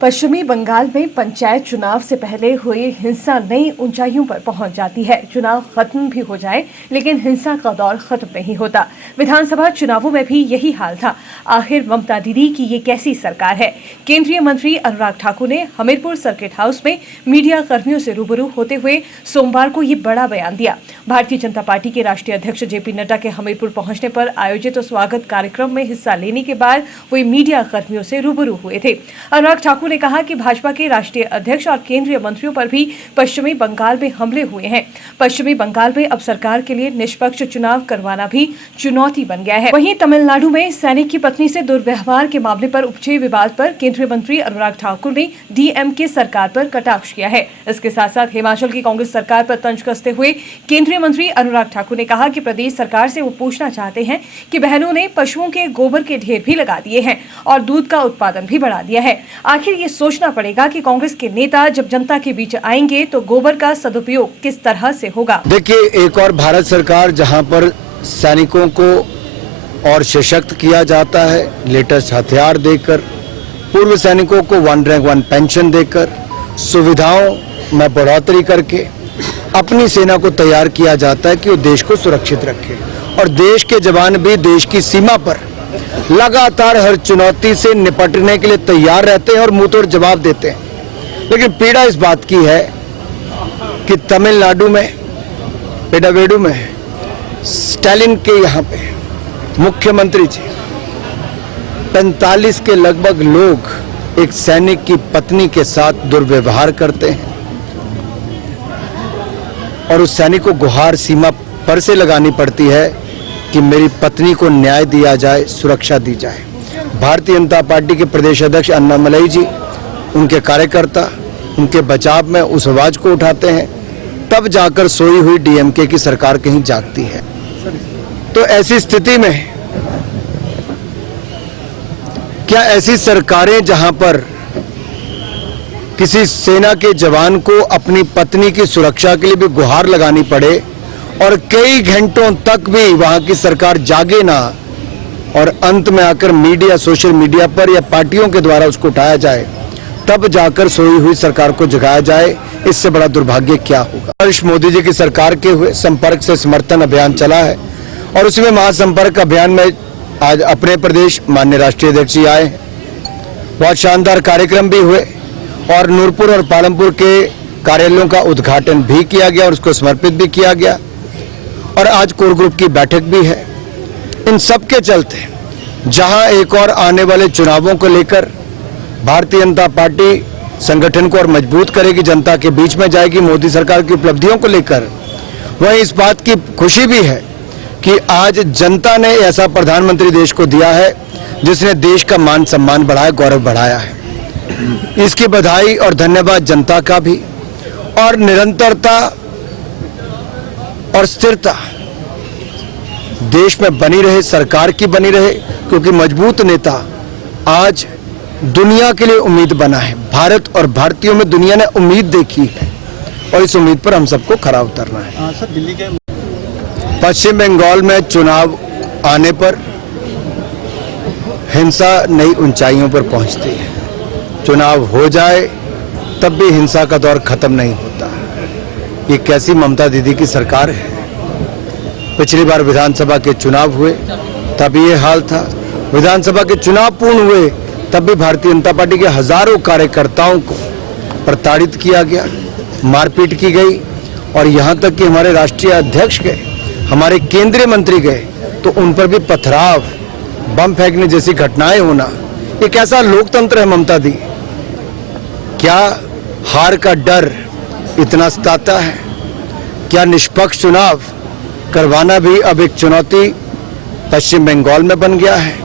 पश्चिमी बंगाल में पंचायत चुनाव से पहले हुई हिंसा नई ऊंचाइयों पर पहुंच जाती है। चुनाव खत्म भी हो जाए लेकिन हिंसा का दौर खत्म नहीं होता। विधानसभा चुनावों में भी यही हाल था। आखिर ममता दीदी की ये कैसी सरकार है? केंद्रीय मंत्री अनुराग ठाकुर ने हमीरपुर सर्किट हाउस में मीडिया कर्मियों से रूबरू होते हुए सोमवार को ये बड़ा बयान दिया। भारतीय जनता पार्टी के राष्ट्रीय अध्यक्ष जेपी नड्डा के हमीरपुर पहुंचने पर आयोजित स्वागत कार्यक्रम में हिस्सा लेने के बाद वे मीडिया कर्मियों से रूबरू हुए थे। अनुराग ठाकुर ने कहा कि भाजपा के राष्ट्रीय अध्यक्ष और केंद्रीय मंत्रियों पर भी पश्चिमी बंगाल में हमले हुए हैं। पश्चिमी बंगाल में अब सरकार के लिए निष्पक्ष चुनाव करवाना भी चुनौती बन गया है। वहीं तमिलनाडु में सैनिक की पत्नी से दुर्व्यवहार के मामले पर उपजे विवाद पर केंद्रीय मंत्री अनुराग ठाकुर ने डीएमके सरकार पर कटाक्ष किया है। इसके साथ साथ हिमाचल की कांग्रेस सरकार पर तंज कसते हुए केंद्रीय मंत्री अनुराग ठाकुर ने कहा कि प्रदेश सरकार से वो पूछना चाहते हैं कि बहनों ने पशुओं के गोबर के ढेर भी लगा दिए हैं और दूध का उत्पादन भी बढ़ा दिया है। आखिर ये सोचना पड़ेगा कि कांग्रेस के नेता जब जनता के बीच आएंगे तो गोबर का सदुपयोग किस तरह से होगा। देखिए, एक और भारत सरकार जहां पर सैनिकों को और सशक्त किया जाता है, लेटेस्ट हथियार देकर, पूर्व सैनिकों को 1 रैंक 1 पेंशन देकर, सुविधाओं में बढ़ोतरी करके अपनी सेना को तैयार किया जाता है कि वो देश को सुरक्षित रखे। और देश के जवान भी देश की सीमा पर लगातार हर चुनौती से निपटने के लिए तैयार रहते हैं और मुंह तोड़ जवाब देते हैं। लेकिन पीड़ा इस बात की है कि तमिलनाडु में पेडावेडु में स्टालिन के यहाँ पे मुख्यमंत्री जी 45 के लगभग लोग एक सैनिक की पत्नी के साथ दुर्व्यवहार करते हैं और उस सैनिक को गुहार सीमा पर से लगानी पड़ती है कि मेरी पत्नी को न्याय दिया जाए, सुरक्षा दी जाए। भारतीय जनता पार्टी के प्रदेश अध्यक्ष अन्नामलई जी, उनके कार्यकर्ता उनके बचाव में उस आवाज को उठाते हैं, तब जाकर सोई हुई डीएमके की सरकार कहीं जागती है। तो ऐसी स्थिति में क्या ऐसी सरकारें जहां पर किसी सेना के जवान को अपनी पत्नी की सुरक्षा के लिए भी गुहार लगानी पड़े और कई घंटों तक भी वहां की सरकार जागे ना और अंत में आकर मीडिया, सोशल मीडिया पर या पार्टियों के द्वारा उसको उठाया जाए, तब जाकर सोई हुई सरकार को जगाया जाए, इससे बड़ा दुर्भाग्य क्या होगा। वर्ष मोदी जी की सरकार के हुए संपर्क से समर्थन अभियान चला है और उसमें महासंपर्क अभियान में आज अपने प्रदेश माननीय राष्ट्रीय अध्यक्ष जी आए हैं। बहुत शानदार कार्यक्रम भी हुए और नूरपुर और पालमपुर के कार्यालयों का उद्घाटन भी किया गया और उसको समर्पित भी किया गया और आज कोर ग्रुप की बैठक भी है। इन सब के चलते जहां एक और आने वाले चुनावों को लेकर भारतीय जनता पार्टी संगठन को और मजबूत करेगी, जनता के बीच में जाएगी मोदी सरकार की उपलब्धियों को लेकर, वहीं इस बात की खुशी भी है कि आज जनता ने ऐसा प्रधानमंत्री देश को दिया है जिसने देश का मान सम्मान बढ़ाया, गौरव बढ़ाया है। इसकी बधाई और धन्यवाद जनता का भी। और निरंतरता और स्थिरता देश में बनी रहे, सरकार की बनी रहे, क्योंकि मजबूत नेता आज दुनिया के लिए उम्मीद बना है। भारत और भारतीयों में दुनिया ने उम्मीद देखी है और इस उम्मीद पर हम सबको खरा उतरना है। सर, दिल्ली के पश्चिम बंगाल में चुनाव आने पर हिंसा नई ऊंचाइयों पर पहुंचती है। चुनाव हो जाए तब भी हिंसा का दौर खत्म नहीं होता। ये कैसी ममता दीदी की सरकार है। पिछली बार विधानसभा के चुनाव हुए तब ये हाल था, विधानसभा के चुनाव पूर्ण हुए तब भी भारतीय जनता पार्टी के हजारों कार्यकर्ताओं को प्रताड़ित किया गया, मारपीट की गई और यहाँ तक कि हमारे राष्ट्रीय अध्यक्ष गए, हमारे केंद्रीय मंत्री गए तो उन पर भी पथराव, बम फेंकने जैसी घटनाएं होना, ये कैसा लोकतंत्र है ममता दी? क्या हार का डर इतना सताता है? क्या निष्पक्ष चुनाव करवाना भी अब एक चुनौती पश्चिम बंगाल में बन गया है?